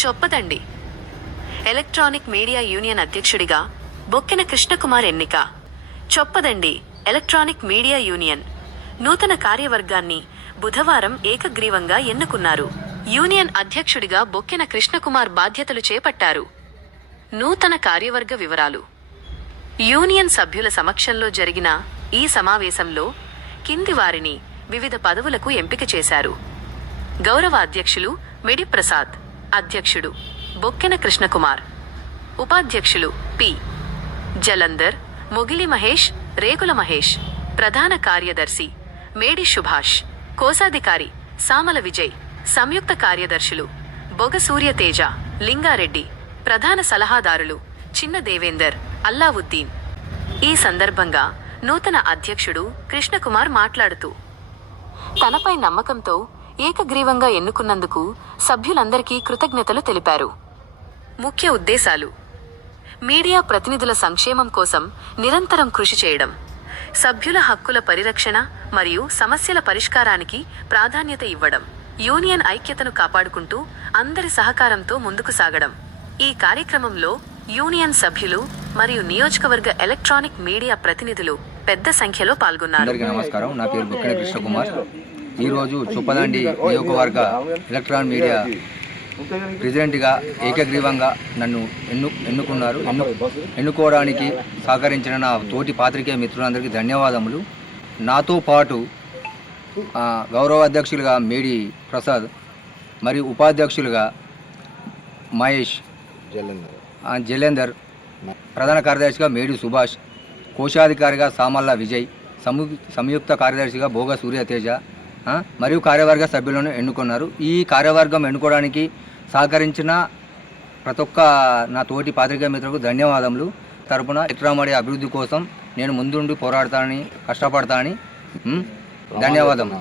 Choppadandi electronic media union అధ్యక్షుడిగా బొక్కెన కృష్ణకుమార్ ఎన్నిక. Choppadandi electronic media union నూతన కార్యవర్గాన్ని బుధవారం ఏకగ్రీవంగా ఎన్నుకున్నారు. యూనియన్ అధ్యక్షుడిగా బొక్కెన కృష్ణకుమార్ బాధ్యతలు చేపట్టారు. నూతన కార్యవర్గ వివరాలు. యూనియన్ సభ్యుల సమక్షంలో జరిగిన ఈ సమావేశంలో కింది వారిని వివిధ పదవులకు ఎంపిక చేశారు. గౌరవ అధ్యక్షులు మెడి ప్రసాద్, అధ్యక్షుడు బొక్కెన కృష్ణకుమార్, ఉపాధ్యక్షులు పి జలంధర్, మొగిలి మహేష్, రేగుల మహేష్, ప్రధాన కార్యదర్శి మేడి సుభాష్, కోశాధికారి సామల విజయ్, సంయుక్త కార్యదర్శులు బొగ సూర్యతేజ, లింగారెడ్డి, ప్రధాన సలహాదారులు చిన్న దేవేందర్, అల్లావుద్దీన్. ఈ సందర్భంగా నూతన అధ్యక్షుడు కృష్ణకుమార్ మాట్లాడుతూ తనపై నమ్మకంతో ఏకగ్రీవంగా ఎన్నుకున్నందుకు సభ్యులందరికీ కృతజ్ఞతలు తెలిపారు. ముఖ్య ఉద్దేశాలు: మీడియా ప్రతినిధుల సంక్షేమం కోసం నిరంతరం కృషి చేయడం, సభ్యుల హక్కుల పరిరక్షణ మరియు సమస్యల పరిష్కారానికి ప్రాధాన్యత ఇవ్వడం, యూనియన్ ఐక్యతను కాపాడుకుంటూ అందరి సహకారంతో ముందుకు సాగడం. ఈ కార్యక్రమంలో యూనియన్ సభ్యులు మరియు నియోజకవర్గ ఎలక్ట్రానిక్ మీడియా ప్రతినిధులు పెద్ద సంఖ్యలో పాల్గొన్నారు. అందరికీ నమస్కారం. నా పేరు బొక్కెన కృష్ణకుమార్. ఈరోజు చొప్పదండి నియోజకవర్గ ఎలక్ట్రానిక్ మీడియా ప్రెసిడెంట్గా ఏకగ్రీవంగా నన్ను ఎన్నుకున్నారు. ఎన్నుకోవడానికి సహకరించిన నా తోటి పాత్రికేయ మిత్రులందరికీ ధన్యవాదములు. నాతో పాటు గౌరవ అధ్యక్షులుగా మేడి ప్రసాద్ మరియు ఉపాధ్యక్షులుగా మహేష్, జలేందర్, ప్రధాన కార్యదర్శిగా మేడి సుభాష్, కోశాధికారిగా సామల్ల విజయ్, సంయుక్త కార్యదర్శిగా భోగ సూర్యతేజ మరియు కార్యవర్గ సభ్యులను ఎన్నుకున్నారు. ఈ కార్యవర్గం ఎన్నుకోవడానికి సహకరించిన ప్రతి ఒక్క నా తోటి పాత్రికేయ మిత్రులకు ధన్యవాదములు. తరపున ఎలక్ట్రానిక్ అభివృద్ధి కోసం నేను ముందుండి పోరాడతానని, కష్టపడతానని ధన్యవాదములు.